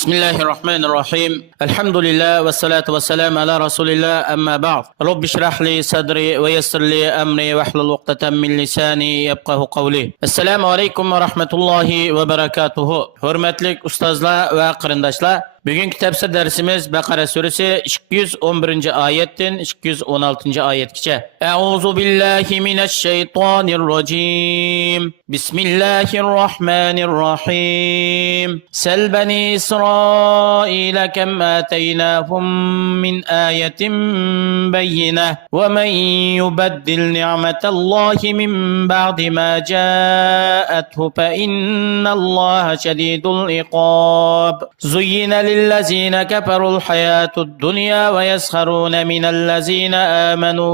Bismillahirrahmanirrahim. Elhamdülillah ve salatu ve selam ala Resulillah amma ba'd. Rabbi şrah li sadri ve yassir li amri ve hlul uqdatan min lisani yafqahu qawli. Assalamu alaykum ve rahmetullahi ve berekatuhu. Hürmetlik ustazlar ve qarindoshlar, bugungi tafsir darsimiz Baqara surasi 211 oyatdan 216 oyatgacha. A'udhu billahi minash shaytonir rojim. Bismillahirrahmanirrahim. Sel bani İsrail kem ataynahum min ayatin bayyinah ve men yubaddil ni'metallahi min ba'di ma ja'athu fe innallaha şedidul iqab. Zuyyina للذين كفروا الحياة الدنيا ويسخرون من الذين آمنوا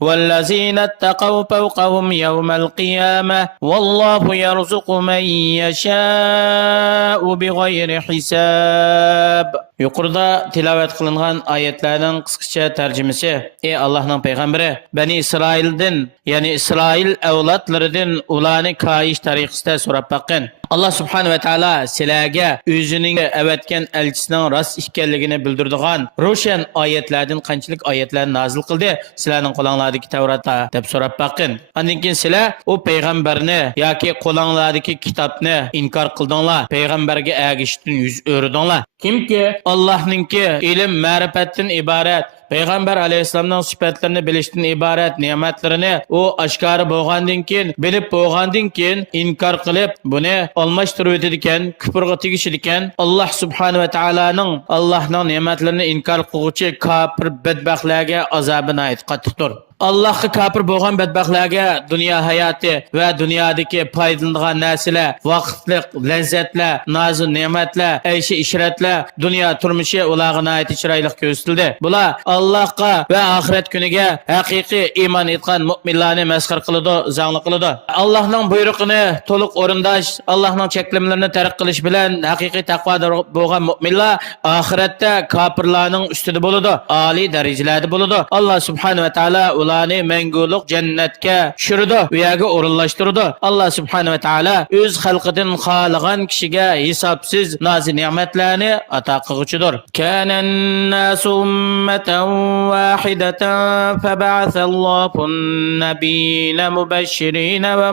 والذين اتقوا فوقهم يوم القيامة والله يرزق من يشاء بغير حساب. Yuqorida tilovat qilingan oyatlarning qisqacha tarjimasi: Ey Allohning payg'ambari, Bani Isroildan, ya'ni Isroil avlodlaridan ularni qayish tariqasida so'rab baqin. Allah subhanahu va taolo sizlarga o'zining avatgan elchisining rost ekanligini bildiradigan ro'shan oyatlardan qanchalik oyatlar nozil qildi sizlarning qo'linglardagi Tavratda deb so'rab baqin. Undan keyin sizlar u payg'ambarni yoki qo'linglardagi kitobni inkor qildinglar, payg'ambarga agishdan yuz o'rdinglar. Kimki Allah'nınki ilim ma'rifatdan iborat, Peygamber aleyhisselamның sifatlarini bilishdan iborat ne'matlarini u oshkora bo'lgandan keyin, bilib bo'lgandan keyin inkor qilib, buni almashtirib o'tadigan, kufrga tegishadigan, Alloh subhanahu va taoloning Allohning ne'matlarini inkor qiluvchi kofir badbaxtlarga azobini qattiqdir. Allah'a kafir bo'lgan badbaxtlarga dunyo hayoti va dunyodagi foydalanadigan narsalar, vaqtlik lazzatlar, nozik ne'matlar, ayshi ishratlar, dunyo turmushi ularga nihoyat chiroyli ko'rsatildi. Bular Allohga va oxirat kuniga haqiqiy iymon etgan mu'minlarni masxar qiladi, zangli qiladi. Allohning buyrug'ini to'liq o'rindash, Allohning cheklamalarini tark qilish bilan haqiqiy taqvoda bo'lgan mu'minlar oxiratda kofirlarning ustida bo'ladi, oliy darajalarda bo'ladi. Alloh subhanahu va taolo ularni mangulik jannatga tushirdi, u yerga o'rinlashtirdi. Alloh subhanahu va taolo o'z xalqidan xohlagan kishiga hisobsiz nozik ne'matlarni ato qiluvchidir. Kanan nasu ummatan wahidatan fab'athallohu an-nabiyina mubashirin va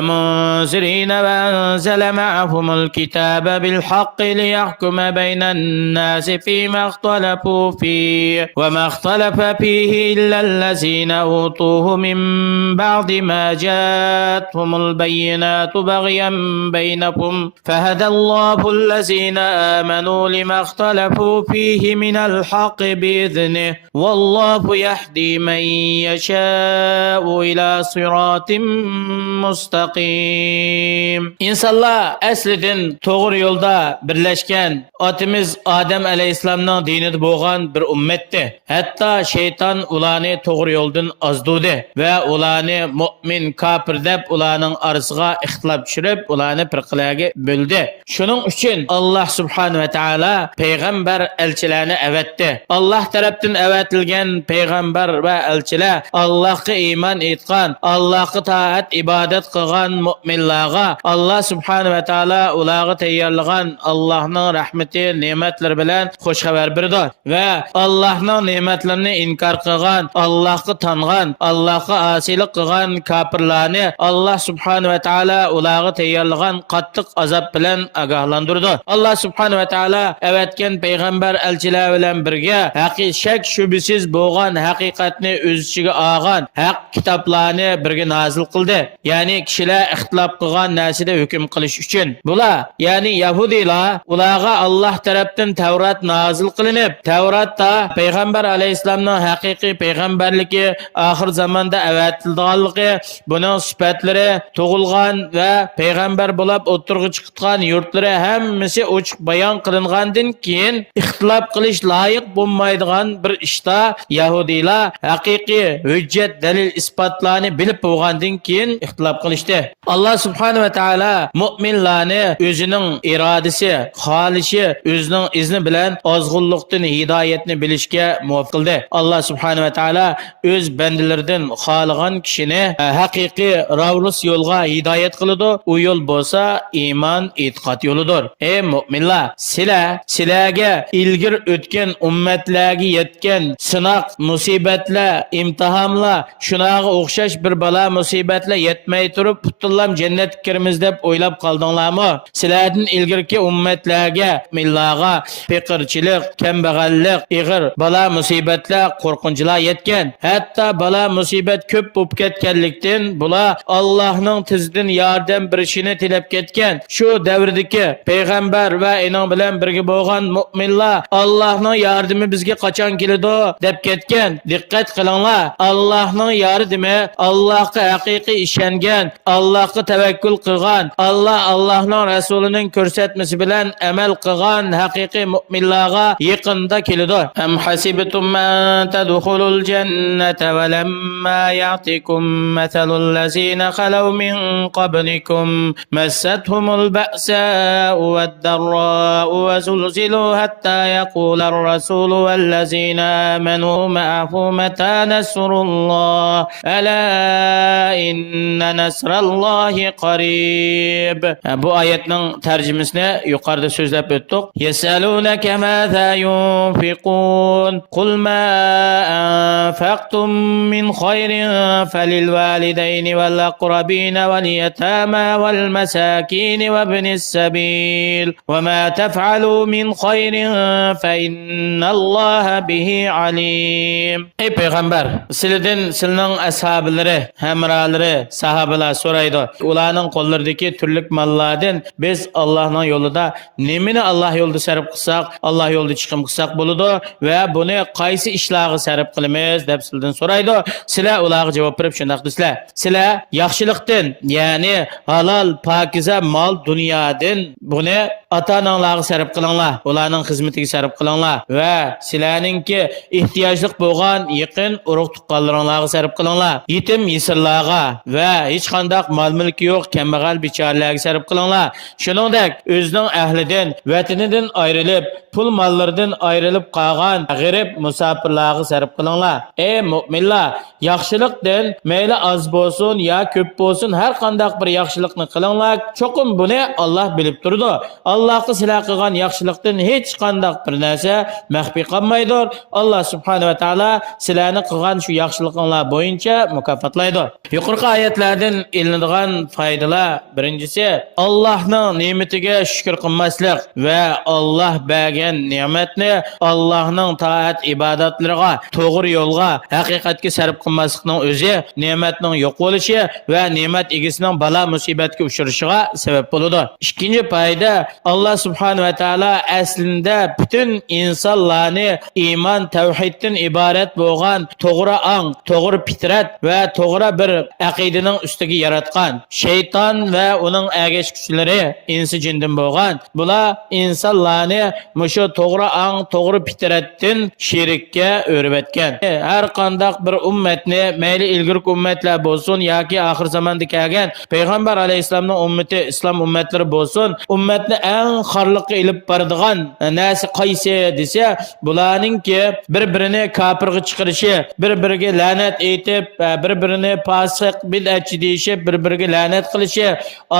munzirin va anzala ma'ahumul kitaba bil haqqi liyahkuma baynan nasi fima ikhtalafu fihi wa ma ikhtalafa فيه إلا الذين أوتوه من بعد ما جاءتهم البينات بغيا بينكم فهدى الله الذين آمنوا لما اختلفوا فيه من الحق بإذنه والله يهدي من يشاء إلى صراط مستقيم. İnsanlar əslidin doğru yolda birləşkən atimiz Adem aleyhisselamның dinida bo'lgan bir ummetdi. Hatta şeytan ularni to'g'ri yo'ldan azdudi va ularni mu'min kafir deb ularning orasiga ixtilof tushirib, ularni firqalarga bo'ldi. Shuning uchun Alloh subhanahu va taolo payg'ambar elchilarni avatdi. Alloh tarafdan avatilgan payg'ambar va elchilar Allohga iymon etgan, Allohga toat ibodat qilgan mu'minlarga Alloh subhanahu va taolo ularga tayyorlagan Allohning rahmati, ne'matlari bilan xush xabar berdi va Allohning ne'matlarini inkor qilgan, Allohga tangan, Allohga osiylik qilgan kofirlarni Alloh subhanahu va taolo ularga tayyorlagan qattiq azob bilan ogohlantirdi. Alloh subhanahu va taolo avatgan payg'ambar elchilar bilan birga haqiqiy shak shubisiz bo'lgan haqiqatni o'z ichiga olgan haq kitoblarni birga nozil qildi. Ya'ni kishilar ixtilof qilgan narsada hukm qilish uchun. Bular, ya'ni yahudiylar, ularga Alloh tarafdan Tavrat nozil qilinib, Tavratda payg'ambar alayhissalomning haqiqiy payg'ambarligi, oxir zamonda avatilganligi, buning sifatlari, tug'ilgan va payg'ambar bo'lib o'tirg'i chiqqan yurtlari hammasi ochiq bayon qilingandan keyin ixtilof qilish loyiq bo'lmaydigan bir ishda yahudiylar haqiqiy hujjat, dalil, isbotlarni bilib bo'lgandan keyin ixtilof qilishdi. Alloh subhanahu va taolo mu'minlarni o'zining irodasi, xohishi, o'zining izni bilan ozg'unlikdan hidoyatni bilishga muvaffaq qildi. Alloh Allah subhanahu wa ta'ala öz bendelerinden xalagan kişini haqiqiy ravlus yo'lga hidoyat qiladi. U yo'l bo'lsa iymon, e'tiqod yo'lidir. Ey mu'minlar, sizlarga ilgir o'tgan ummatlarga yetgan sinoq, musibatlar, imtihonlar, shunaga o'xshash bir balo musibatlar yetmay turib, putullam jannatga kiramiz deb o'ylab qoldinglarmi? Sizlardan ilgirki ummatlarga, millarga fiqirchilik, kambag'allik, ig'ir balo musibatlar, qo'rqinchlar yetgan. Hatto balo musibat ko'p bo'lib ketganlikdan bular Allohning tizdan yordam berishini tilab ketgan. Shu davrdagi payg'ambar va ining bilan birga bo'lgan mu'minlar Allohning yordami bizga qachon keladi deb ketgan. Diqqat qilinglar. Allohning yordami Allohga haqiqiy ishongan, Allohga tavakkul qilgan, Allohning rasulining ko'rsatmasi bilan amal qilgan haqiqiy mu'minlarga yaqinda keladi. Am hasibtum man tadkhulul jannata wa lamma ya'tikum mathalul lazina khalaw min qablikum massathumul ba'sa'u wad-dharra'u wa zulzilu hatta yaqula ar-rasulu wal lazina amanu ma'ahu mata nasrullah ala inna nasrallahi qarib. Bu oyatning tarjimasini yuqorida so'zlab o'tdik. Yasalunaka madha yunfiqun qul ma anfaqtum min khayrin falil walidayni wal aqrabin wal yatama wal masakin wa ibnis sabil wa ma taf'alu min khayrin fa innallaha bihi alim. Ey payg'ambar, sizlardan sizning ashablari, hamralari, sahabalar so'raydi. Ularning qo'llaridagi turli mallardan biz Allohning yo'lida nimani Alloh yo'lida sarf qilsak, Alloh yo'lida chiqim qilsak bo'ladi va buni qaysi ishlarga sarf qilamiz deb sizdan so'raydi. Sizlar ularga javob berib shunday deysizlar. Sizlar yaxshilikdan, ya'ni halol, pokiza mol dunyodan buni ota-onalarga sarf qilinglar, ularning xizmatiga sarf qilinglar va sizlarningki ehtiyojli bo'lgan yaqin urug' tuqqanlaringlarga sarf qilinglar. Yetim yesirlarga va hech qanday mol-mulki yo'q kambag'al bechoralarga sarf qilinglar. Shuningdek, o'zining ahlidan, vatanidan ayrilib, pul mollaridan ayrilib qolgan g'arib musofirlarga sarf qilinglar. Ey mu'minlar, yaxshilikdan mayli oz bo'lsin yo ko'p bo'lsin, har qanday bir yaxshilikni qilinglar. Cho'qim buni Alloh bilib turdi. Allohga sizlar qilgan yaxshilikdan hech qanday bir narsa maxfiy qolmaydi. Alloh subhanahu va taolo sizlarni qilgan shu yaxshiliklar bo'yicha mukofotlaydi. Yuqorqi oyatlardan ilinadigan foydalar: birinchisi, Allohning ne'matiga shukr qilmaslik va Alloh bergan ne'matni Allohning toat ibodatlariga, to'g'ri yo'lga, haqiqatga sarf qilmaslikning o'zi ne'matning yo'q bo'lishi va ne'mat egasining balo musibatga uchrashiga sabab bo'ladi. Ikkinchi foyda, Alloh subhanahu va taolo aslida butun insonlarni iymon, tavhiddan iborat bo'lgan to'g'ri ong, to'g'ri fitrat va to'g'ri bir aqidaning ustiga yaratgan. Shayton va uning ergashuvchilari insi jindan bo'lgan. Bular insonlarni mushu to'g'ri ong, to'g'ri fitratdan shirkka o'rbatgan. Har qanday bir ummatni, mayli ilgirki ummatlar bo'lsin yoki oxir zamonda kelgan payg'ambar alayhisolamning ummati, islom ummatlari bo'lsin, ummatni eng xorliqqa ilib boradigan narsa qaysi desa, bularningki bir-birini kofirga chiqarishi, bir-biriga la'nat aytib, bir-birini fosiq, bid'atchi deyishib, bir-biriga la'nat qilishi,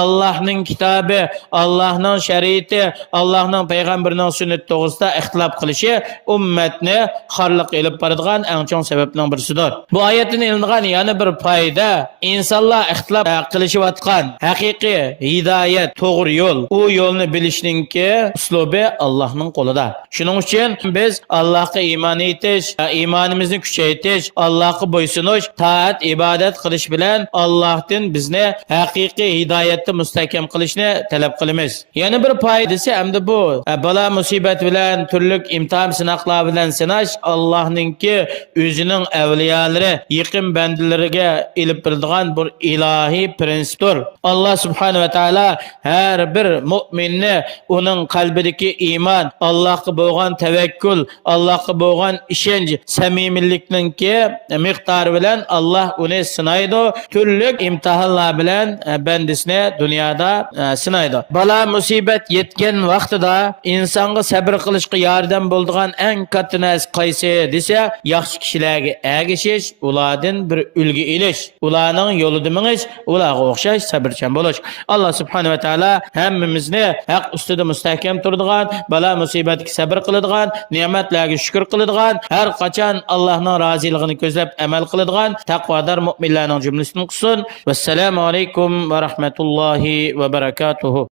Allohning kitobi, Allohning shariati, Allohning payg'ambarining sunnati to'g'risida ixtilof qilishi ummatni xorliqqa ilib boradigan eng chong sabablarning birisidir. Bu oyatdan ilingan yana bir foyda, insonlar ixtilof qilishayotgan haqiqiy hidoyat, to'g'ri yo'l, u yo'lni bilishninki uslubi Allohning qo'lida. Shuning uchun biz Allohga iymon etish, iymonimizni kuchaytirish, Allohga bo'ysunish, toat, ibodat qilish bilan Allohdan bizni haqiqiy hidoyatda mustahkam qilishni talab qilamiz. Yana bir foydasi hamda bu balo musibat bilan, turli imtihon sinoqlar bilan sinash Allohningki o'zining avliyolari, yaqin bandalariga ilib beradigan bir ilohiy prinsipdir. Alloh subhanahu va taolo har bir mu'minni uning qalbidagi iymon, Allohga bo'lgan tavakkul, Allohga bo'lgan ishonch, samimiylikninki miqdori bilan Alloh uni sinaydi. Turli imtihonlar bilan bandisini dunyoda sinaydi. Balo musibat yetgan vaqtida insonga sabr qilishga yordam bo'ladigan eng katta narsa qaysi desa, bo'lsa, yaxshi kishilarga ergashish, ulardan bir ulgu ilish, ularning yo'lida minish, ularga o'xshash sabrchan bo'lish. Alloh subhanahu va taolo hammamizni haq ustida mustahkam turadigan, balo musibatga sabr qiladigan, ne'matlarga shukr qiladigan, har qachon Allohning roziligini ko'zlab amal qiladigan taqvodor mu'minlarning jumlasidan qilsin. Vassalomu alaykum va rahmatullohi va barakatuh.